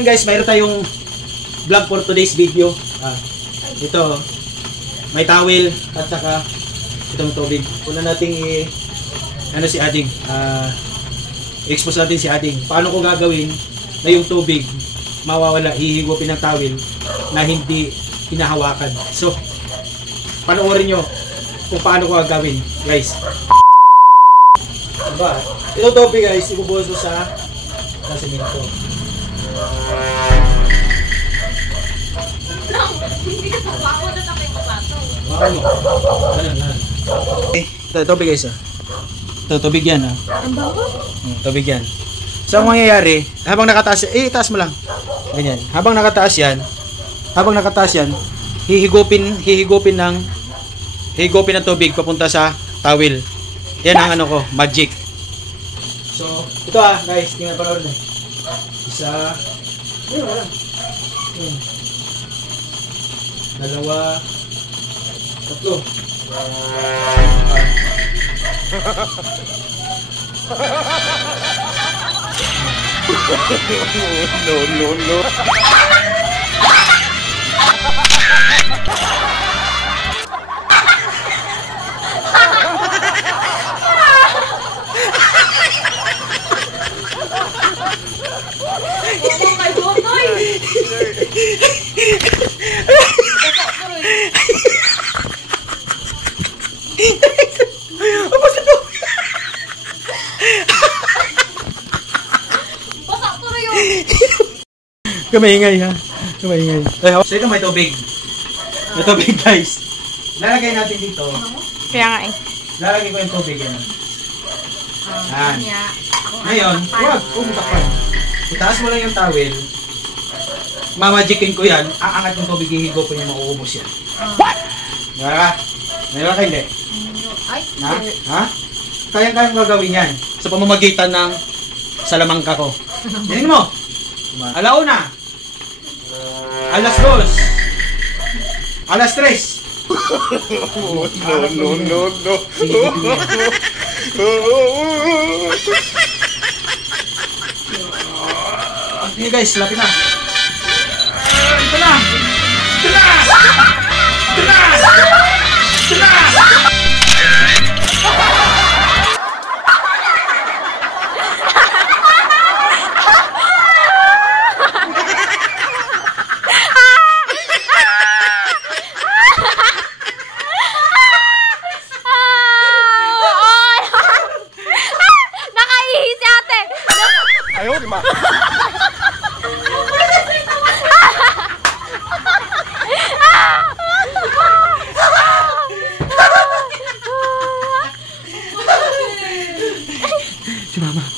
ngayon guys, mayroon tayong vlog for today's video. Ito, may towel at saka itong tubig. Una nating si Ading. Expose natin si Ading. Paano ko gagawin na yung tubig mawawala, hihigupin ng towel na hindi hinahawakan. So, panoorin nyo kung paano ko gagawin, guys. Diba? Itong tubig guys, ibubuhos ko sa semento. Hindi ka tawa na sa kayo pato. Ito, tubig guys. Ito, tubig yan. Ang bago? Tubig yan. So, ang mangyayari, habang nakataas, itaas mo lang. Ganyan. Habang nakataas yan, hihigupin ng tubig papunta sa towel. Yan ang ano ko, magic. So, ito guys, tingnan pa rin. Isa, dalawa, tatlo. No. Kamay-ingay ha. Kamay-ingay. So ito may tubig. May tubig guys. Lalagay natin dito. Kaya nga Lalagay ko yung tubig yan. Ngayon, huwag umutakpan. Itaas mo lang yung towel. Mamagicin ko yan. Aangat yung tubig, hihigo po niya, mauubos yan. What? Diba ka? Mayroon ka hindi? Ha? Kaya-kaya gagawin yan. Sa pamamagitan ng salamangka ko. Tingnan mo. Alauna. Alas 2. Alas 3. No. Sige guys, lapit na. Ito na.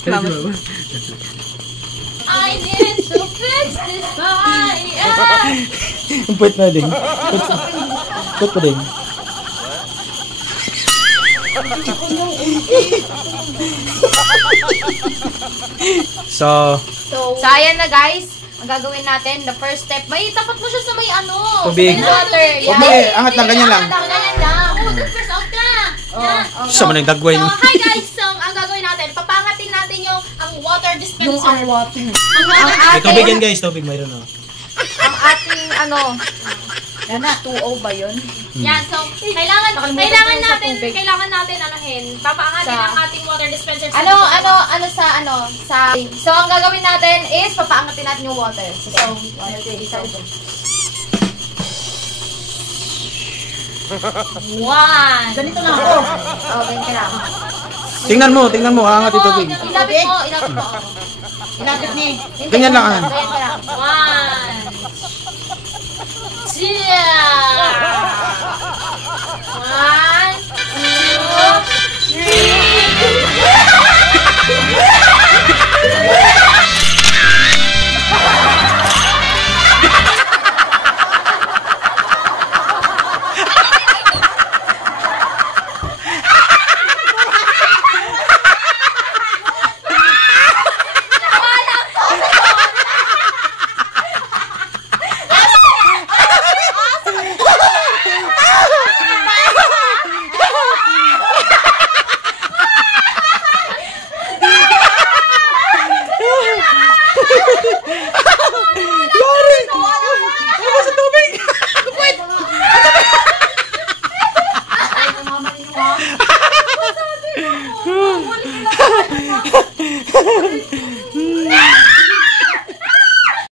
Mama. I need to fix this fire. Ang puwet na din. Puwet pa din. So ayan na guys. Ang gagawin natin, the first step, may tapat mo siya sa may tubig. May water. Angat lang, ganyan lang. First out na. Sa manang dagway. So, hi guys. So, ang gagawin natin, papangatin natin ang water dispenser. Ang water. May tubig yan guys, tubig mayroon Ang ating Yan na, 2-0 ba yun? Yan, so kailangan natin anahin. Papaangatin ang ating water dispenser. So ang gagawin natin is papaangatin natin yung water. So, 1. Ganito lang ako. Ganito lang. Tingnan mo, aangat yung tubig. Ilapit mo. Ilapit ni. Ganyan lang. 1.